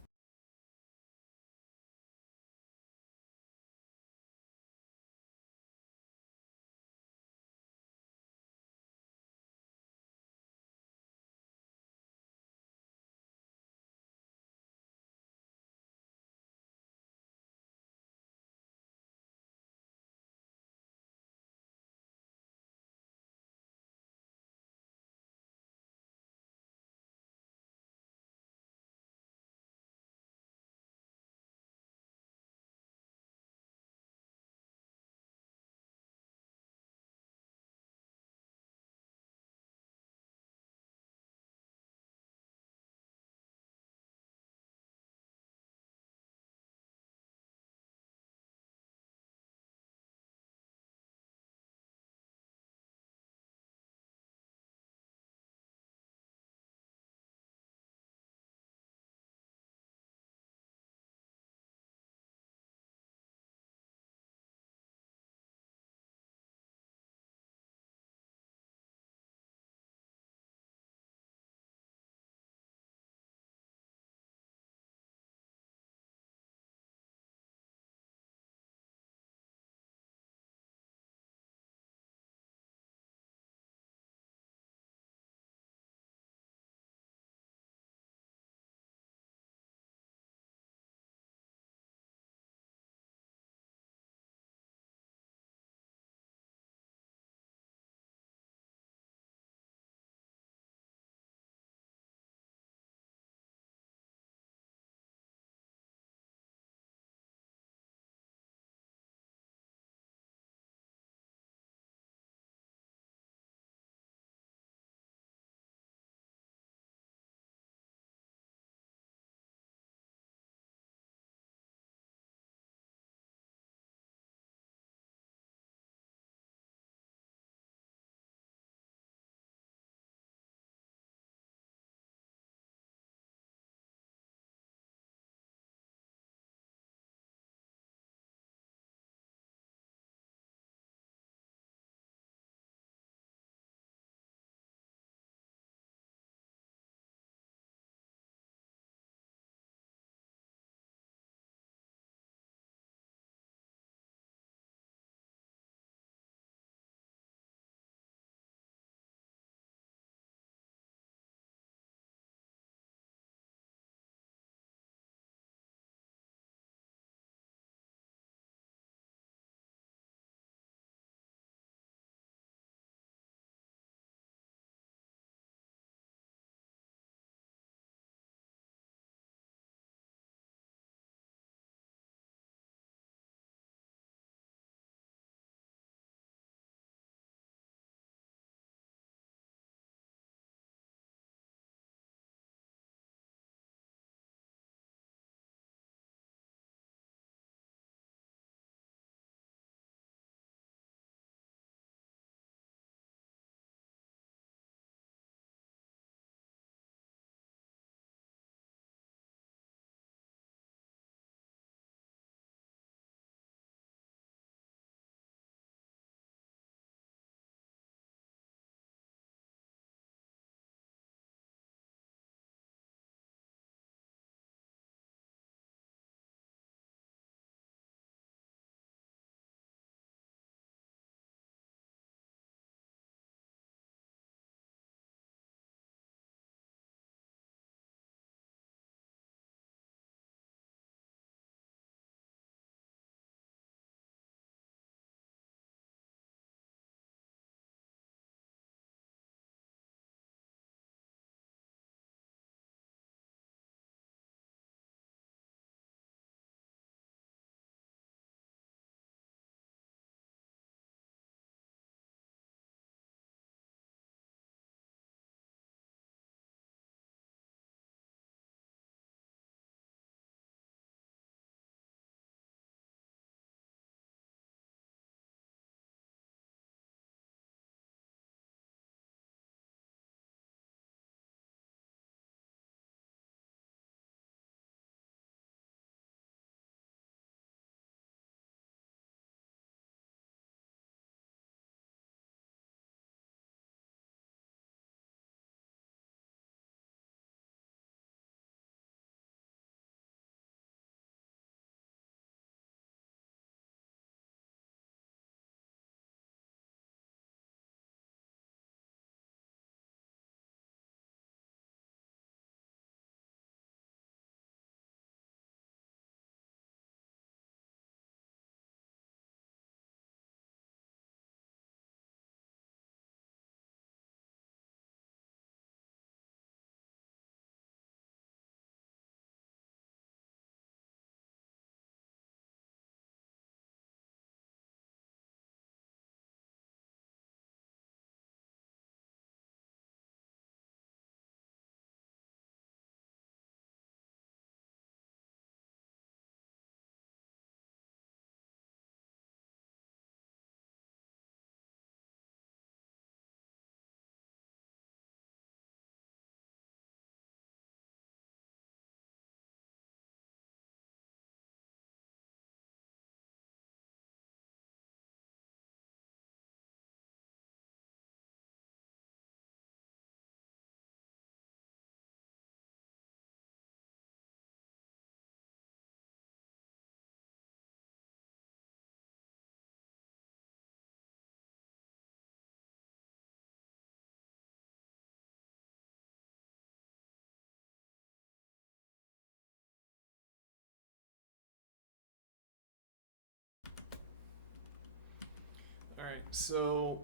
Alright, so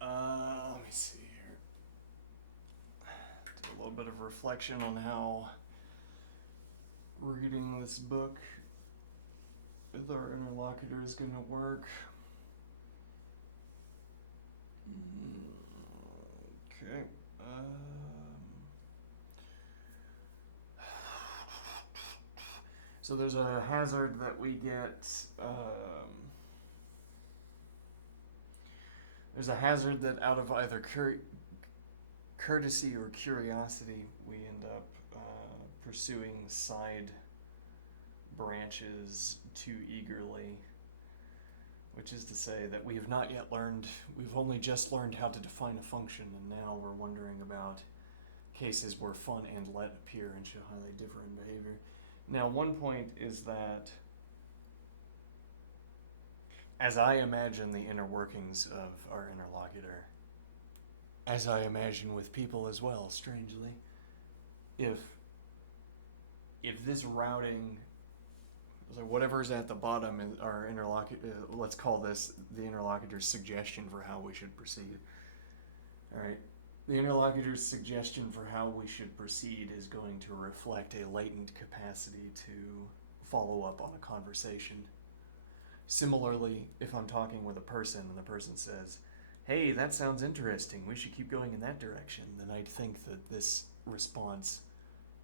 let me see here. Do a little bit of reflection on how reading this book with our interlocutor is going to work. Okay. So there's a hazard that we get. There's a hazard that out of either courtesy or curiosity, we end up pursuing side branches too eagerly. Which is to say that we have not yet learned, we've only just learned how to define a function, and now we're wondering about cases where fun and let appear and show highly different behavior. Now, one point is that as I imagine the inner workings of our interlocutor, as I imagine with people as well, strangely, if this routing, so whatever's at the bottom is our interlocutor, let's call this the interlocutor's suggestion for how we should proceed. All right. The interlocutor's suggestion for how we should proceed is going to reflect a latent capacity to follow up on a conversation. Similarly, if I'm talking with a person and the person says, hey, that sounds interesting, we should keep going in that direction, then I'd think that this response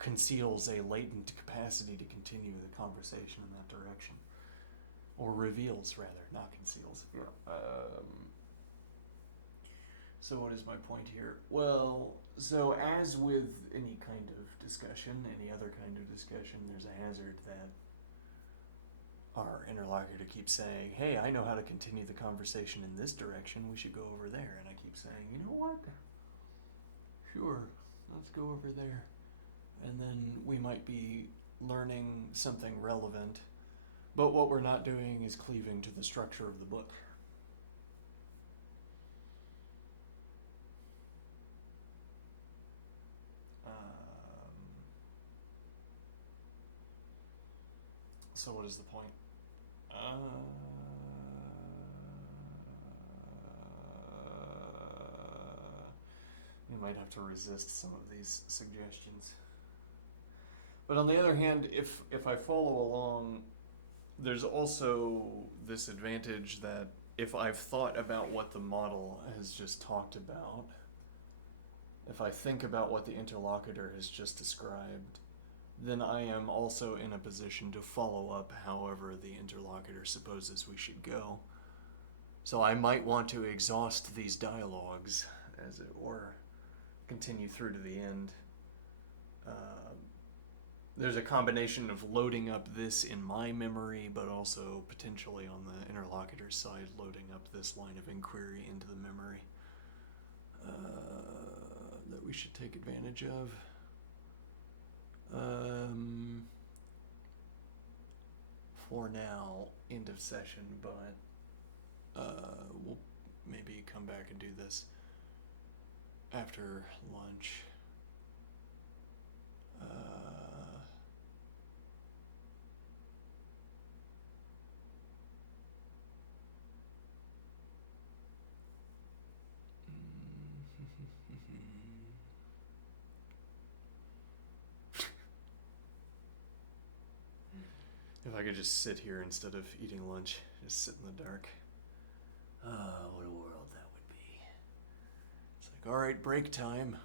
conceals a latent capacity to continue the conversation in that direction. Or reveals, rather, not conceals. Yeah. So what is my point here? Well, so as with any kind of discussion, any other kind of discussion, there's a hazard that our interlocutor keeps saying, hey, I know how to continue the conversation in this direction, we should go over there. And I keep saying, you know what? Sure, let's go over there. And then we might be learning something relevant, but what we're not doing is cleaving to the structure of the book. So what is the point? We might have to resist some of these suggestions. But on the other hand, if I follow along, there's also this advantage that if I've thought about what the model has just talked about, if I think about what the interlocutor has just described, then I am also in a position to follow up however the interlocutor supposes we should go. So I might want to exhaust these dialogues, as it were, continue through to the end. There's a combination of loading up this in my memory, but also potentially on the interlocutor's side, loading up this line of inquiry into the memory that we should take advantage of. For now, end of session, but we'll maybe come back and do this after lunch. If I could just sit here instead of eating lunch, just sit in the dark. What a world that would be. It's like, all right, break time.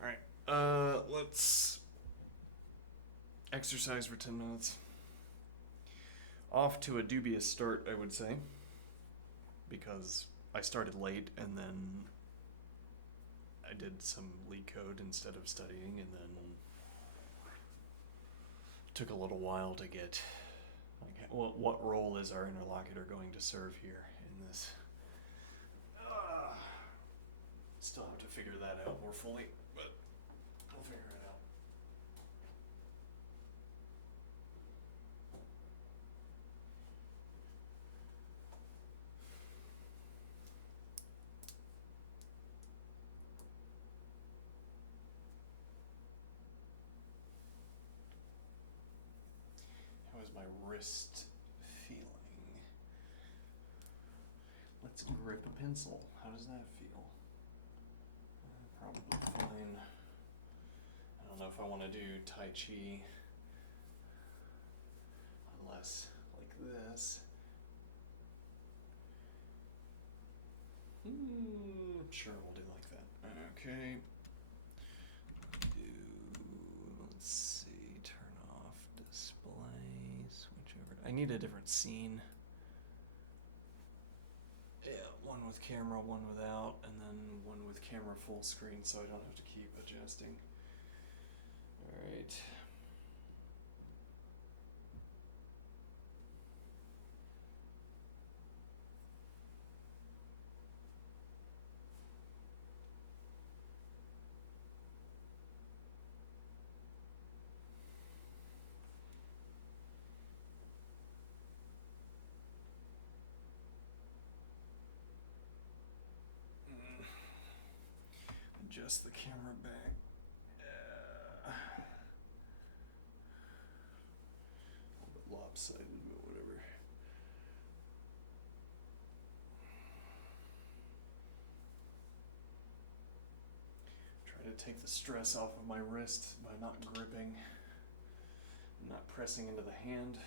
All right. Let's exercise for 10 minutes. Off to a dubious start, I would say, because I started late and then I did some LeetCode instead of studying, and then it took a little while to get Like, what role is our interlocutor going to serve here in this? Still have to figure that out more fully, but we'll figure it out. How is my wrist feeling? Let's grip a pencil. How does that feel? Probably fine. I don't know if I want to do Tai Chi unless like this. Sure, we'll do like that. Okay. Let's see, turn off display, switch over. I need a different scene. Yeah, one with camera, one without, and then one with camera full screen so I don't have to keep adjusting. Alright. Adjust the camera back. A little bit lopsided, but whatever. Try to take the stress off of my wrist by not gripping, not pressing into the hand.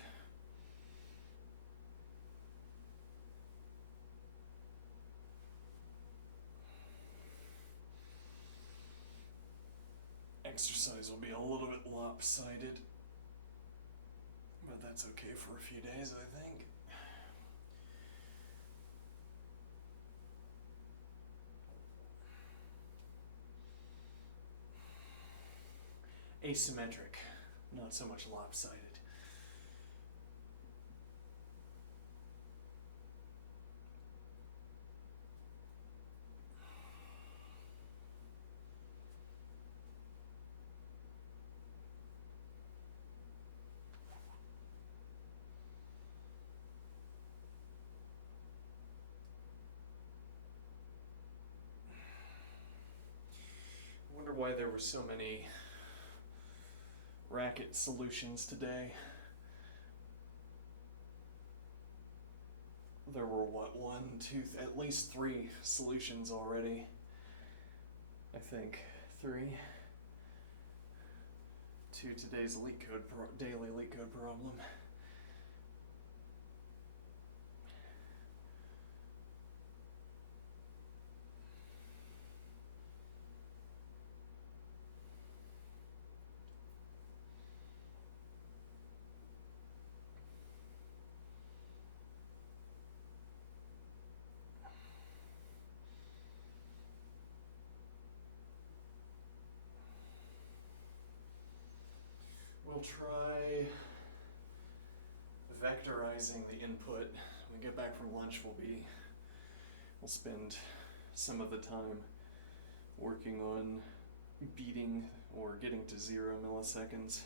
Exercise will be a little bit lopsided, but that's okay for a few days, I think. Asymmetric, not so much lopsided. I wonder why there were so many Racket solutions today. There were at least 3 solutions already. I think 3 to today's daily LeetCode problem. We'll try vectorizing the input. When we get back from lunch, we'll spend some of the time working on beating or getting to 0 milliseconds.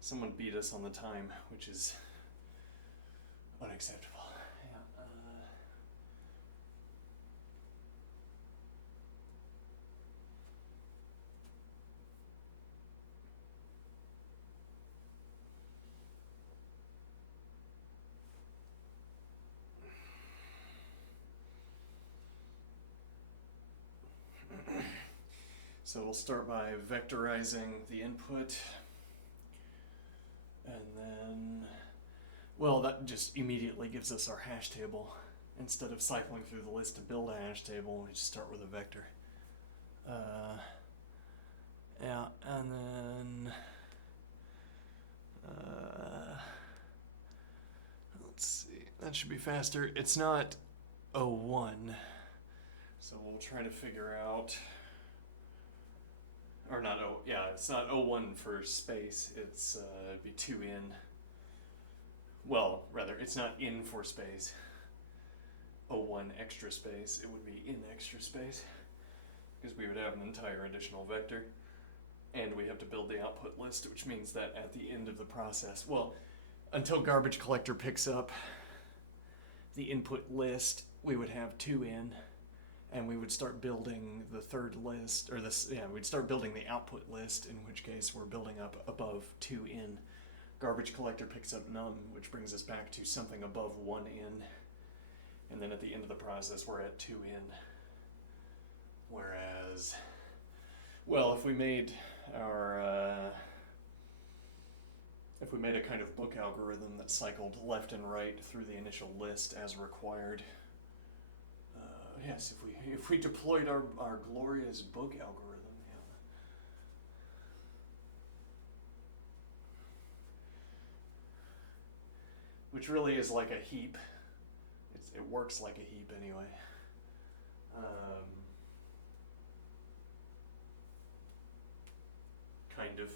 Someone beat us on the time, which is unacceptable. So we'll start by vectorizing the input, and then, well, that just immediately gives us our hash table. Instead of cycling through the list to build a hash table, we just start with a vector. Yeah, and then, let's see, that should be faster. It's not 01, so we'll try to figure out, or not, it's not 01 for space, it'd be 2N. well, rather, it's not in for space. O1 extra space, it would be in extra space, because we would have an entire additional vector, and we have to build the output list, which means that at the end of the process, well, until garbage collector picks up the input list, we would have 2 in, and we would start building the third list, or this, yeah, we'd start building the output list, in which case we're building up above 2 in. Garbage collector picks up num, which brings us back to something above 1 in, and then at the end of the process we're at 2 in. Whereas, well, if we made our, if we made a kind of book algorithm that cycled left and right through the initial list as required, yes, if we deployed our glorious book algorithm, yeah. Which really is like a heap. It works like a heap anyway. Kind of.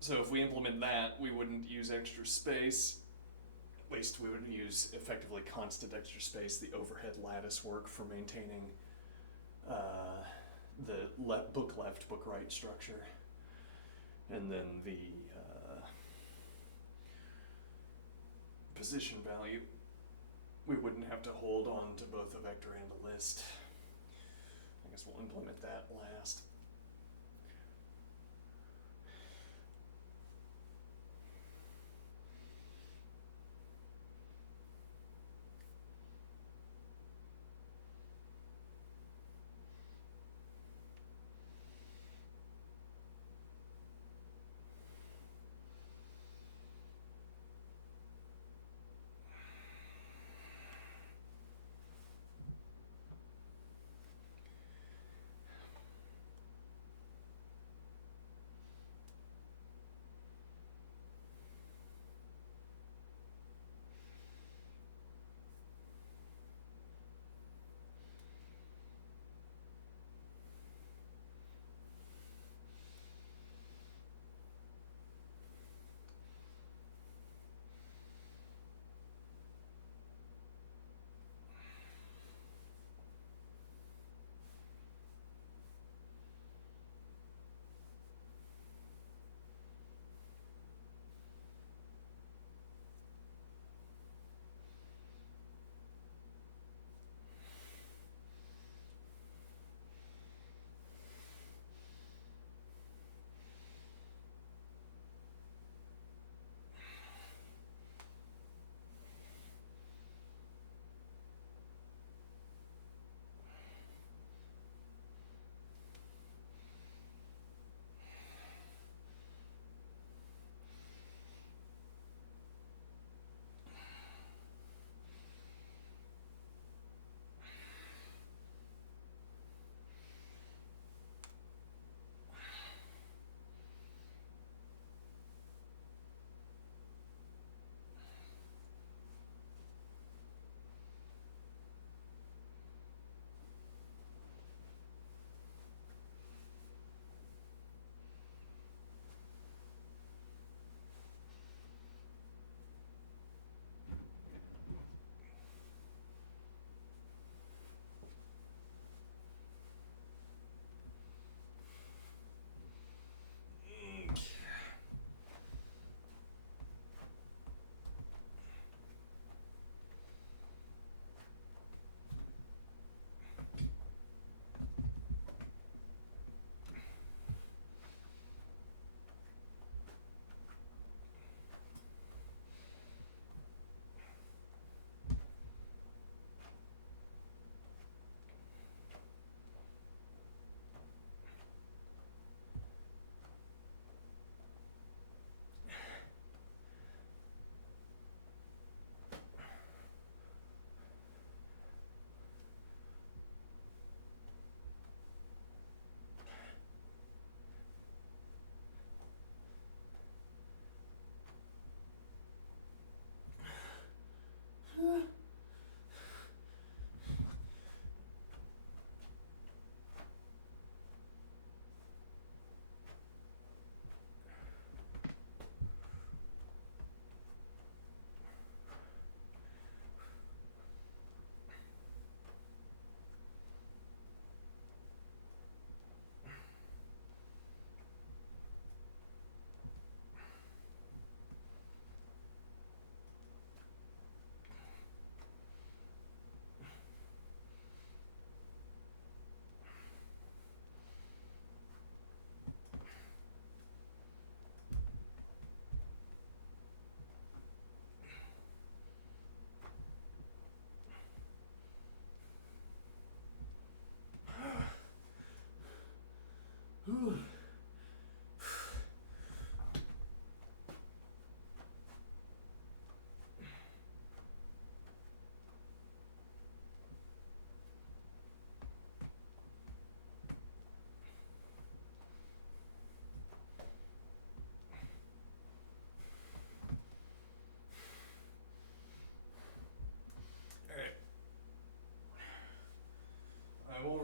So if we implement that, we wouldn't use extra space. At least we would use effectively constant extra space, the overhead lattice work for maintaining the book left, book right structure. And then the position value, we wouldn't have to hold on to both a vector and a list. I guess we'll implement that last.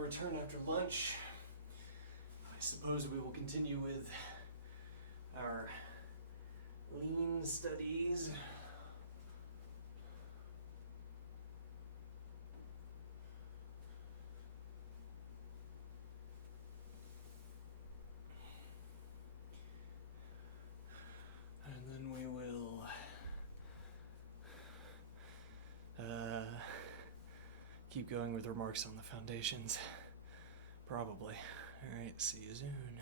return after lunch, I suppose we will continue with our lean studies. And then we will keep going with remarks on the foundations. Probably. Alright, see you soon.